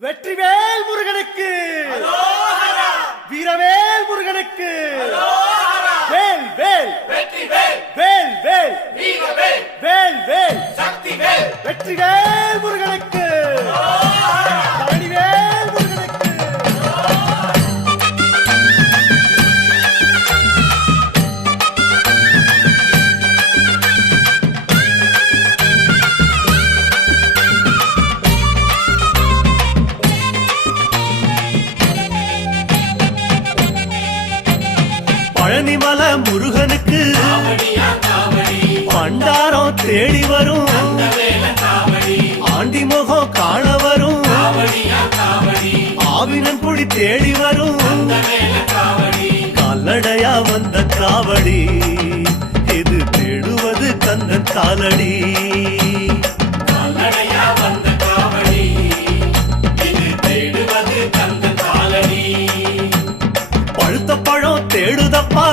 வெற்றிவேல் முருகனுக்கு வீரவேல் முருகனுக்கு வேல் வேல் வேல் வேல் வேல் வேல் வெற்றிவேல் முருகனுக்கு பழனிவேல் முருகனுக்கு பழனிமல முருகனுக்கு பண்டாரம் தேடி வரும் ஆண்டி முகம் காண வரும் ஆவினன் குடி தேடி வரும் கால்நடையா வந்த காவடி இது தேடுவது கந்தன் காலடி பழுத்த பழம் தேடுதப்பா